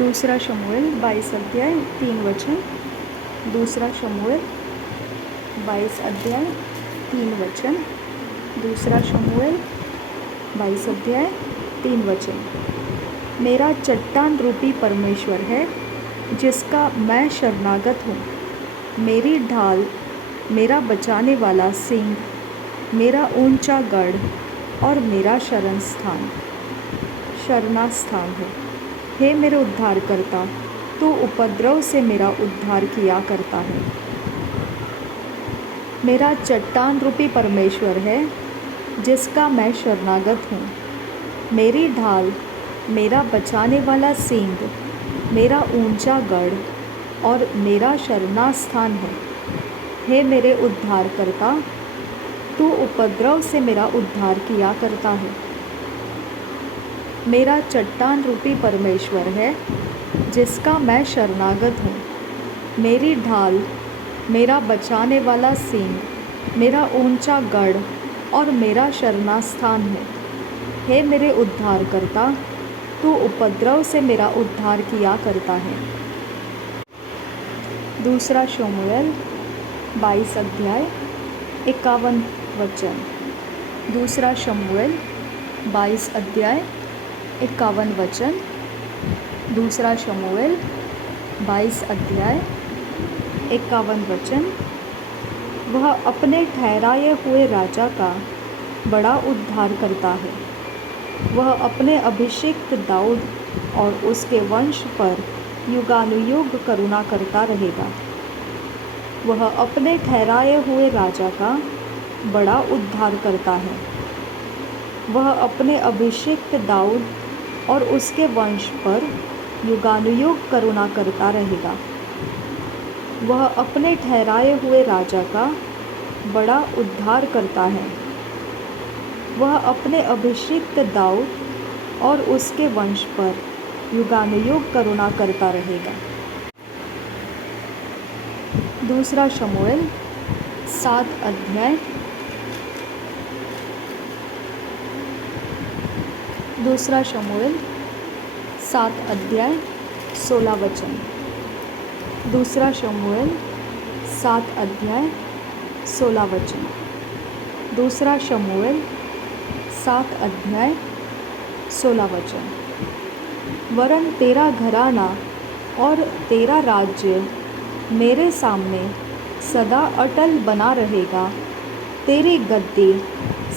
दूसरा शमूएल 22 अध्याय 3 वचन। दूसरा शमूएल 22 अध्याय 3 वचन। दूसरा शमूएल 22 अध्याय 3 वचन। मेरा चट्टान रूपी परमेश्वर है जिसका मैं शरणागत हूँ, मेरी ढाल, मेरा बचाने वाला सिंह, मेरा ऊंचा गढ़ और मेरा शरणा स्थान है। हे मेरे उद्धारकर्ता, तू उपद्रव से मेरा उद्धार किया करता है। मेरा चट्टान रूपी परमेश्वर है जिसका मैं शरणागत हूँ, मेरी ढाल, मेरा बचाने वाला सींग, मेरा ऊंचा गढ़ और मेरा शरणा स्थान है। हे मेरे उद्धारकर्ता, तू उपद्रव से मेरा उद्धार किया करता है। मेरा चट्टान रूपी परमेश्वर है जिसका मैं शरणागत हूँ, मेरी ढाल, मेरा बचाने वाला सींग, मेरा ऊंचा गढ़ और मेरा शरणा स्थान है। हे मेरे उद्धारकर्ता, तू उपद्रव से मेरा उद्धार किया करता है। दूसरा शमूएल 22 अध्याय 51 वचन। दूसरा शमूएल 22 अध्याय 51 वचन। दूसरा शमूएल 22 अध्याय 51 वचन। वह अपने ठहराए हुए राजा का बड़ा उद्धार करता है। वह अपने अभिषिक्त दाऊद और उसके वंश पर युगानुयुग करुणा करता रहेगा। वह अपने ठहराए हुए राजा का बड़ा उद्धार करता है। वह अपने अभिषिक्त दाऊद और उसके वंश पर युगानुयुग करुणा करता रहेगा। वह अपने ठहराए हुए राजा का बड़ा उद्धार करता है। वह अपने अभिषिक्त दाऊद और उसके वंश पर युगानुयुग करुणा करता रहेगा। दूसरा शमूएल 7 अध्याय। दूसरा शमूएल 7 अध्याय 16 वचन। दूसरा शमूएल 7 अध्याय 16 वचन। दूसरा शमूएल 7 अध्याय 16 वचन। वरन तेरा घराना और तेरा राज्य मेरे सामने सदा अटल बना रहेगा, तेरी गद्दी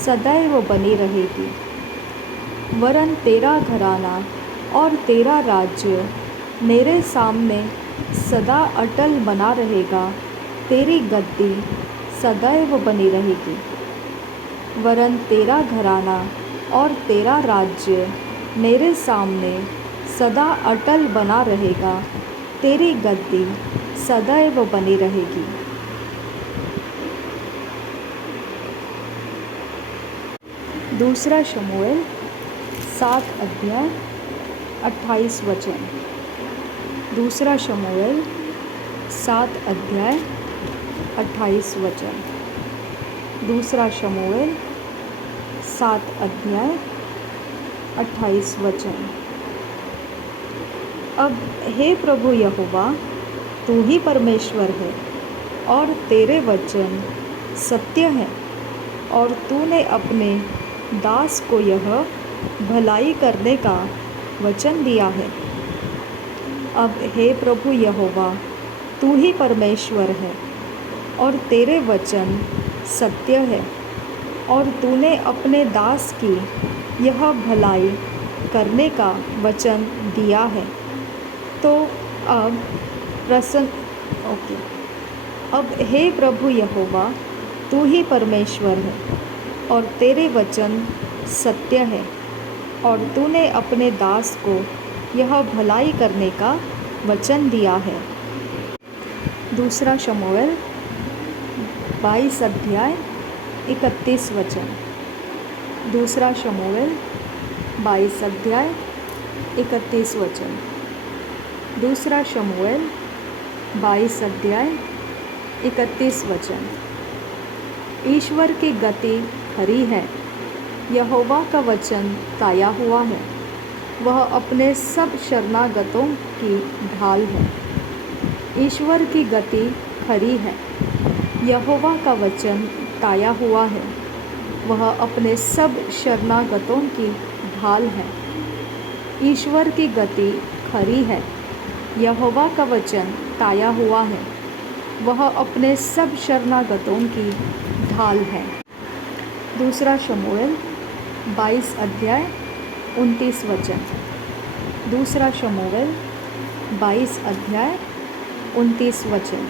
सदैव बनी रहेगी। वरन तेरा घराना और तेरा राज्य मेरे सामने सदा अटल बना रहेगा, तेरी गद्दी सदैव बनी रहेगी। वरन तेरा घराना और तेरा राज्य मेरे सामने सदा अटल बना रहेगा, तेरी गद्दी सदैव बनी रहेगी। दूसरा शमूएल 7 अध्याय 28 वचन। दूसरा शमूएल 7 अध्याय 28 वचन। दूसरा शमूएल 7 अध्याय 28 वचन। अब हे प्रभु यहोवा, तू ही परमेश्वर है और तेरे वचन सत्य हैं, और तूने अपने दास को यह भलाई करने का वचन दिया है। अब हे प्रभु यहोवा, तू ही परमेश्वर है और तेरे वचन सत्य है, और तूने अपने दास की यह भलाई करने का वचन दिया है। तो अब हे प्रभु यहोवा, तू ही परमेश्वर है और तेरे वचन सत्य है, और तूने अपने दास को यह भलाई करने का वचन दिया है। दूसरा शमूएल 22 अध्याय 31 वचन। दूसरा शमूएल 22 अध्याय 31 वचन। दूसरा शमूएल 22 अध्याय 31 वचन। ईश्वर की गति हरी है, यहोवा का वचन ताया हुआ है। वह अपने सब शरणागतों की ढाल है। ईश्वर की गति खरी है, यहोवा का वचन ताया हुआ है। वह अपने सब शरणागतों की ढाल है। ईश्वर की गति खरी है, यहोवा का वचन ताया हुआ है। वह अपने सब शरणागतों की ढाल है। दूसरा शमूएल 22 अध्याय 29 वचन। दूसरा शमूएल 22 अध्याय 29 वचन।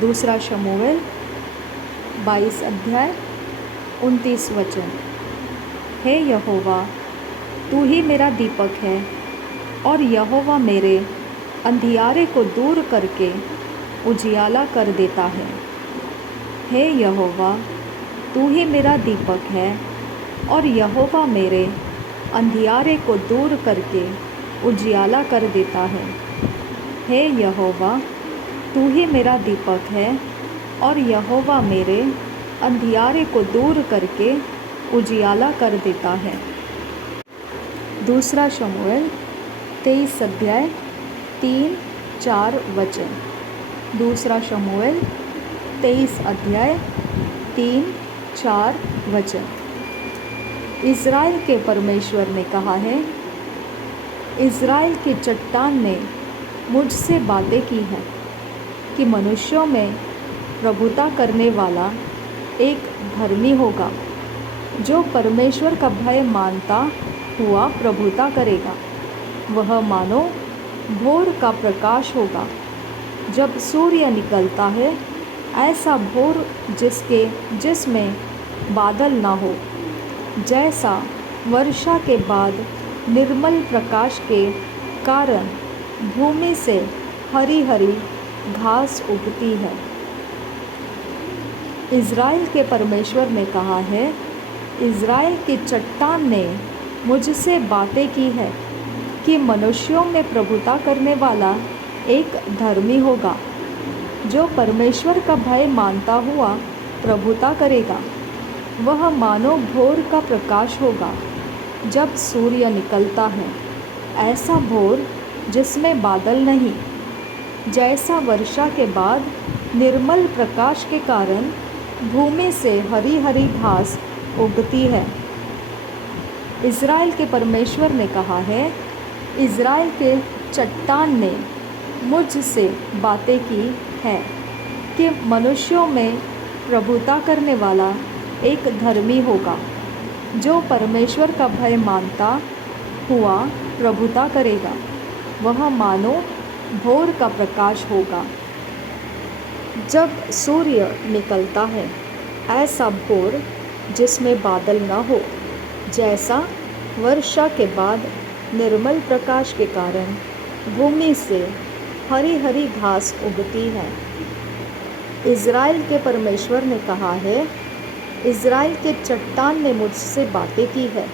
दूसरा शमूएल 22 अध्याय 29 वचन। हे यहोवा, तू ही मेरा दीपक है, और यहोवा मेरे अंधियारे को दूर करके उजियाला कर देता है। हे यहोवा, तू ही मेरा दीपक है, और यहोवा मेरे अंधियारे को दूर करके उजियाला कर देता है। हे यहोवा, तू ही मेरा दीपक है, और यहोवा मेरे अंधियारे को दूर करके उजियाला कर देता है। दूसरा शमूएल 23 अध्याय 3-4 वचन। दूसरा शमूएल 23 अध्याय 3-4 वचन। इज़राइल के परमेश्वर ने कहा है, इज़राइल की चट्टान ने मुझसे बातें की हैं कि मनुष्यों में प्रभुता करने वाला एक धर्मी होगा, जो परमेश्वर का भय मानता हुआ प्रभुता करेगा। वह मानो भोर का प्रकाश होगा, जब सूर्य निकलता है, ऐसा भोर जिसमें बादल ना हो, जैसा वर्षा के बाद निर्मल प्रकाश के कारण भूमि से हरी हरी घास उगती है। इज़राइल के परमेश्वर ने कहा है, इज़राइल की चट्टान ने मुझसे बातें की है कि मनुष्यों में प्रभुता करने वाला एक धर्मी होगा, जो परमेश्वर का भय मानता हुआ प्रभुता करेगा। वह मानो भोर का प्रकाश होगा, जब सूर्य निकलता है, ऐसा भोर जिसमें बादल नहीं, जैसा वर्षा के बाद निर्मल प्रकाश के कारण भूमि से हरी हरी घास उगती है। इज़राइल के परमेश्वर ने कहा है, इज़राइल के चट्टान ने मुझसे बातें की है कि मनुष्यों में प्रभुता करने वाला एक धर्मी होगा, जो परमेश्वर का भय मानता हुआ प्रभुता करेगा। वह मानो भोर का प्रकाश होगा, जब सूर्य निकलता है, ऐसा भोर जिसमें बादल न हो, जैसा वर्षा के बाद निर्मल प्रकाश के कारण भूमि से हरी हरी घास उगती है। इज़राइल के परमेश्वर ने कहा है, इज़राइल के चट्टान ने मुझसे बातें की है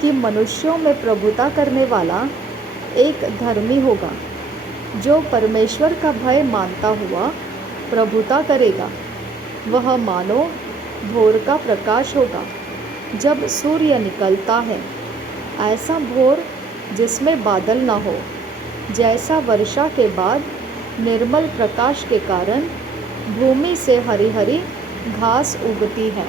कि मनुष्यों में प्रभुता करने वाला एक धर्मी होगा, जो परमेश्वर का भय मानता हुआ प्रभुता करेगा। वह मानो भोर का प्रकाश होगा, जब सूर्य निकलता है, ऐसा भोर जिसमें बादल न हो, जैसा वर्षा के बाद निर्मल प्रकाश के कारण भूमि से हरी हरी घास उगती है।